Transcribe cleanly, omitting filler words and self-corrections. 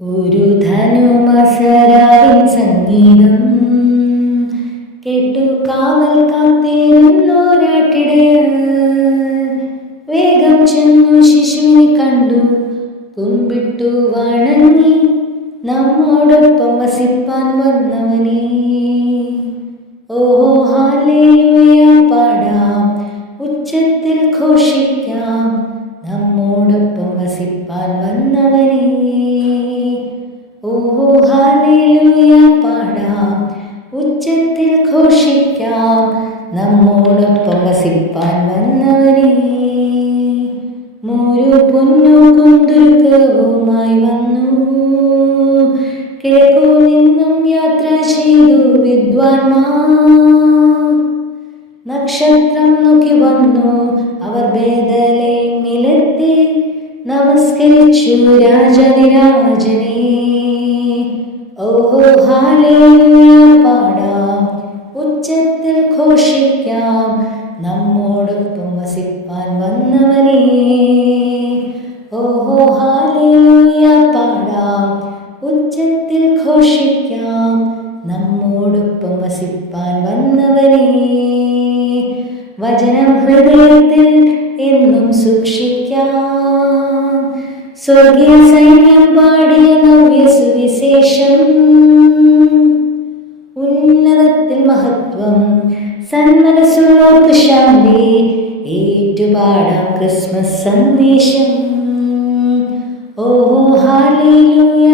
ഒരു ധനുമസരാവിൻ സംഗീതം കേട്ടു കാവൽ കാത്തിരുന്നോരാട്ടിടയർ വേഗം ചെന്നു ശിശുവിനെ കണ്ടു കുമ്പിട്ടു വണങ്ങി നമ്മോടൊപ്പം വസിപ്പാൻ വന്നവനേ. ഓഹോ ഹല്ലേലൂയ പാടാം, ഉച്ചത്തിൽ ഘോഷിക്കാം, നമ്മോടൊപ്പം വസിപ്പാൻ വന്നവനേ. ഓഹോ ഹല്ലേലൂയ പാടാം, ഉച്ചത്തിൽ ഘോഷിക്കാം, നമ്മോടൊപ്പം വസിപ്പാൻ വന്നവനേ. മോരു പൊന്നു കുന്തുരുക്കവുമായി വന്നു, കിഴക്കു നിന്നും യാത്ര ചെയ്തു വിദ്വാൻമാർ. നക്ഷത്രം നോക്കി വന്നു അവർ ബേഥലേമിലെത്തി, നമസ്കരിച്ചു രാജാധിരാജനെ. ഓഹോ ഹല്ലേലൂയ പാടാം, ഉച്ചത്തിൽ ഘോഷിക്കാം, നമ്മോടൊപ്പം വസിപ്പാൻ വന്നവനേ. ഓഹോ ഹല്ലേലൂയ പാടാം, ഉച്ചത്തിൽ ഘോഷിക്കാം, നമ്മോടൊപ്പം വസിപ്പാൻ വന്നവനേ. വചനം ഹൃദയത്തിൽ എന്നും സൂക്ഷിക്കാം, സ്വർഗീയ സൈന്യം പാടിയ നവ്യ സുവിശേഷം. ഉന്നതത്തിൽ മഹത്വം, സന്മനസ്സുള്ളോർക്ക് ശാന്തി, ഏറ്റുപാടാം ക്രിസ്മസ് സന്ദേശം. ഓഹോ ഹല്ലേലൂയ